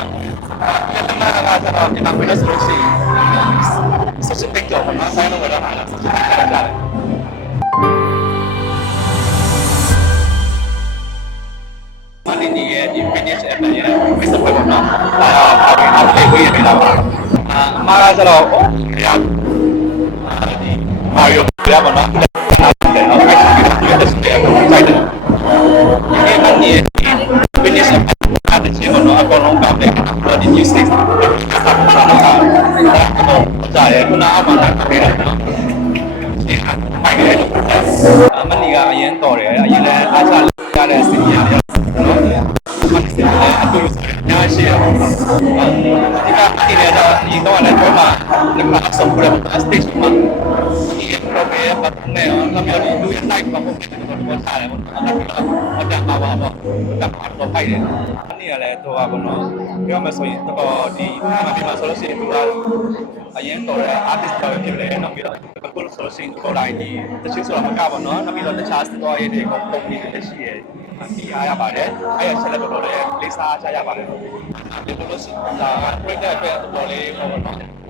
နာကကျတော့ဒီမှာပြန်လို့ဆိုလို့ရှိရင်ဆက်စစ်တိတ်တော့မဆိုင်တော့ဝယ်တော့မှာလားဆက်စစ်တိတ်ကြတယ်မနင်းရဲ့ဒီ finish app ရဲ့ Facebook ပေါ့နော်။အဲတော့အောက်အောက်လေးဝေးရနေတာပါ။အာအမှားကကျတော့ဟို က်ဆက်ဆက်တော့ကြာရဲခုနအမှန်တိုင်းပေးတာနော်။ဒီမိုက်တယ်အမနီကအရင်တော်တယ်အရင်လည်းအားချရတဲ့စီနီယာရနော်မနစ်စလည်းအတူတူညာရှိရဒီကဒီလည်းတော့ဒီတော့လည်းတော့မှဒီမှာအဆုံးပြတဲ့ stage မှာဒီ program ပတ်နေအောင်ကမြော်ဒီလူရဲ့ live မှာပုံပြတယ်တော့ထားတယ်ပေါ့အတက်ပါပါပေါ့တက်ပါတော့ဖိုက်တယ်အနည်းလည်းတော့ပါဘောနော်ပြောမှဆိုရင်တော့ဒီမှာဒီမှာဆိုလို့ရှိရင်သူကအရင်တော့ artist တော့ဖြစ်တယ်နောက်ပြီးတော့အခုဆိုလို့ရှိရင်တော့တိုင်းဒီတချို့ဆိုတာမကပါနော်နောက်ပြီးတော့တခြား store ရဲ့တွေကိုပုံပြနေရှိရဲ့ဒီအားရပါတယ်အဲ့ရဆက်လက်တော့လည်းလေးစားချရပါတယ်ဒီလိုလို့ရှိရင်ဒါပြည့်တဲ့အတွက်တော်လေးဟောတော့ဒီ art ဒီကလည်းပါတယ်ဒီကလည်းမလုပ်ပြလာစားဘူးတော့အားလုံးလည်းအဲ့လိုမျိုးရလာပါဟုတ်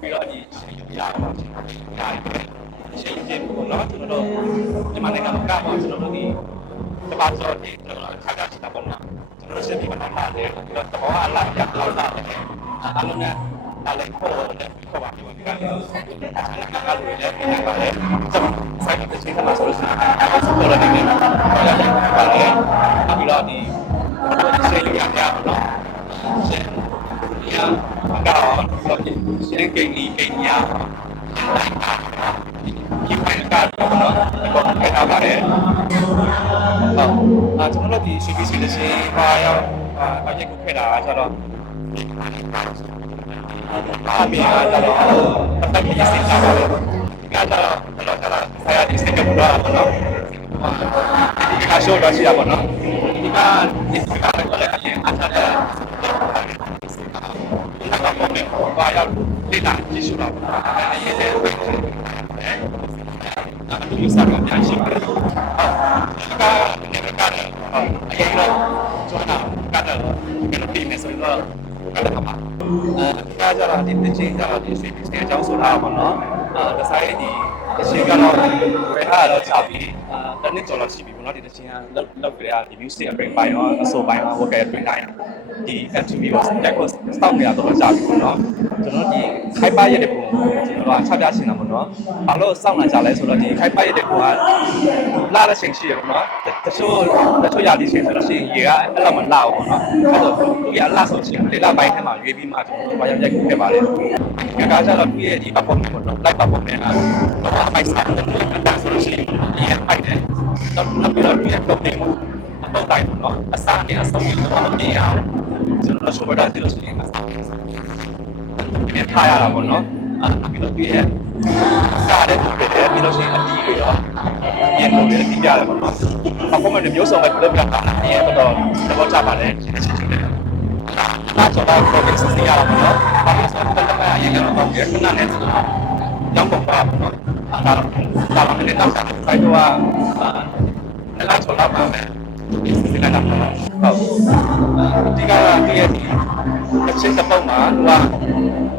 ကလည်းလည်းရတဲ့ site fashion အားဒီရှင်းပြကြအောင်ဆိုတော့နော်ပြီးတော့ဒီ CMP ဆိုလို့ရှိရင်ဒီဆိုင်တော့ဒီစားဒီကဒီရလာတရားရောကတ်ပါလေပြီးတော့ဒီရှင်းရရအောင်ရှင်းရတယ်ရှင်းပြဖို့နော်ကျွန်တော်တို့ဒီမှာလည်းကမကပါကျွန်တော်တို့ဒီတပတ်စောဒီကျွန်တော်ခါကြတာပေါ့နော်ကျွန်တော်ရှင်းပြမှာလာတယ်ပြီးတော့တဘောအလားရလောက်လာတယ်အလုံးနဲ့အလိုက်ပေါ်တယ်ပေါ်ပါပြီးတော့ဒီကလည်းကလည်းလည်းပြန်ပါလေကျွန်တော်စိုက်တဲ့ချိန်မှာဆိုလို့ရှိရင်ပေါ်လာနေတယ်ပါ ရှင်းကိန်းကြီးကိန်းညာဒီပိုင်းကတော့နော်တော့ပြန်လာပါတယ်ဟုတ်အာကျွန်တော်တို့ဒီ CBC လေးရှင်းပါရောက်အာအရက်ကိုခဲ့တာဆိုတော့အာမီအားတော့ပတ်သက်ပြီးစိတ်ချပါတယ်ကတော့တော့တော့ဆရာဒီစိတ်ကပူတော့ပါတော့ဒီကရှိုးတော့ရှိတာပေါ့နော်ဒီကဒီစကားလည်းလည်းအရင်အထားတယ် လေ့လာကြည့်ရှုတော့အဲ့ဒီရဲ့အဲ့ဒီစာကပြန်ရှိတယ်ဟုတ်ဒီကနေရကတော့အရင်ကကျွန်တော်ကတော့ဒီနေ့ဆိုတော့ကတော့မှာအဲဒါကြတော့ဒီတစ်ချိန်ကြတော့ဒီစိတ်စတဲ့အကြောင်းဆိုတာပေါ့နော်အဲဒါဆိုင်ဒီတစ်ချိန်ကတော့ဘယ်ဟာတော့ချပြီးအဲတနစ်ကျော်လောက်ရှိပြီပေါ့နော်ဒီတစ်ချိန်ကလောက်လောက်ကြရဒီ music အပြင်ပိုင်းရောအဆိုပိုင်းရော work အတွင်းတိုင်းဒီ activity ကိုတက်ကို stop နေတာတော့ကြာပြီပေါ့နော် ကျွန်တော်ဒီ hyper ရဲ့တဲ့ပုံကျွန်တော်ကချပြချင်တာပေါ့နော်ဘာလို့စောင့်လာကြလဲဆိုတော့ဒီ hyper ရဲ့တဲ့ပုံကလာတဲ့ချိန်ရှိရပေါ့နော်တချို့တချို့ရာသီချိန်ဆိုတော့ရှိရင်ရေကအဲ့လိုမလာဘူးပေါ့နော်အဲ့တော့သူရလာဆိုချင်းလေလာပိုင်းထဲမှာရွေးပြီးမှကျွန်တော်ဘာရောက်ရိုက်ခဲ့ပါလဲဒီကကြတော့သူ့ရဲ့ဒီ performance ပေါ့နော် live performance ကတော့မိုက်စားတယ်ဒါဆိုလို့ရှိရင်ဒီရဲ့ဖိုက်တယ်တော့နောက်ပြီးတော့ဒီရဲ့ problem တော့တိုင်းတော့အစားနဲ့အဆုံးတော့မမြင်အောင်ကျွန်တော်ဆိုတော့ဒီလိုရှိရင်အစား ဒီထားရတာပေါ့နော်အဲ့ပြီးတော့ဒီရဲ့စားတဲ့သူတွေပြီးလို့ရှိရင်အတီးတွေရောညင်လို့လည်းပြီးကြတယ်ပေါ့နော်အပေါ်မှာမျိုးစုံပဲပြပြတာဒီရဲ့တော့တော့ချပါတယ်ချင်းချင်းချင်းအားဆိုတော့ problem စီရတာပေါ့နော်ဘာလို့ဆိုတော့တမန်အရင်ကတော့ခဏနဲ့ကြောင်းပေါ်ပါပေါ့နော်ဒါတော့ဒါတော့လည်းတော့ဆိုင်တော့အာလည်းတော့တော့ပါမယ် ဒီစီလာတာဟုတ်ဒီကတည်းကဒီအချင်းတစ်ပုံမှာသူက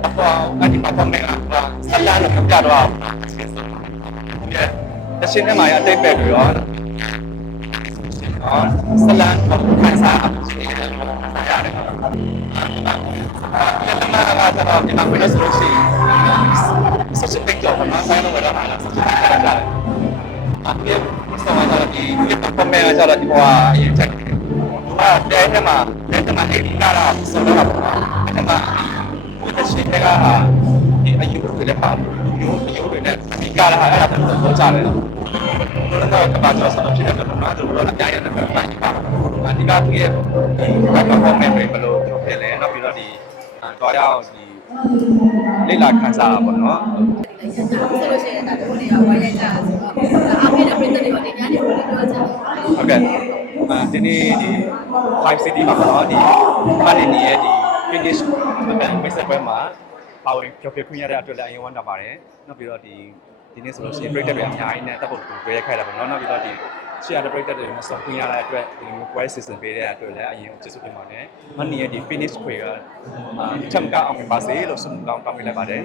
အပေါ်အဒီပပေါ်မယ်ကဆလာနဲ့ပြတော့တချင်းထဲမှာရအတိတ်ပဲတွေရောအော်ဆလန်ကိုခန်းစားအောင်ရတယ်ဒီမှာကတော့ဒီမှာဘယ်လိုဆိုလို့ရှိရင်ဆက်စစ်ကြောမှာဆိုင်တော့ရတာလားဆက်စစ်ကြတာအဲ့ဒီဆောင်း တော့ဒီဒီပုံမဲ့ကကျတော့ဒီဟိုအရင်ချက်တယ်ဟာတဲထဲမှာတဲထဲမှာအိမ်လာတာဆိုတော့အဲ့ဒါမှဒီတစ်ချိန်တကဒီအယူတွေလည်းပါယူယူတွေနဲ့ဒီကလာအဲ့ဒါတော့ပေါ်ကြတယ်နော်တော့ကပါတော့ဆက်ဖြစ်တယ်တော့နော်သူတို့အများကြီးနဲ့ပြန်ပါအဒီကသူရဲ့ဒီဘက်ကပုံမဲ့တွေဘယ်လိုဖြစ်လဲနောက်ပြီးတော့ဒီသွားရအောင်ဒီလိလာခန်းစားတာပေါ့နော်လိုက်ရတာဆိုလို့ရှိရင်ဒါတို့တွေကဝိုင်းရိုက်ကြတာဆိုတော့အားပေးတဲ့ပြည်သူတွေကဒီညနေကိုပြောကြတယ် ဟုတ်ကဲ့အဲဒီနေ့ဒီ Five City မှာပေါ့နော်ဒီမာလီနီရဲ့ဒီ finish မိတ်ဆက်ပွဲမှာပါဝင်ဖြောပြခွင့်ရတဲ့အတွက်လည်းအရင်ဝမ်းသာပါတယ်နောက်ပြီးတော့ဒီဒီနေ့ဆိုလို့ရှိရင် break တွေအများကြီးနဲ့တပ်ဖို့တွေ့ရခိုင်လာပါတော့နောက်ပြီးတော့ဒီရှေ့ရတဲ့ break တွေနဲ့ဆောင်းခွင့်ရတဲ့အတွက်ဒီပွဲ system ပေးတဲ့အတွက်လည်းအရင်ကျေးဇူးတင်ပါတယ်မနီရဲ့ဒီ finish ခွေကအာချမ်ကအောင်ပါစေလို့ဆုမတောင်းတောင်းပေးလိုက်ပါတယ်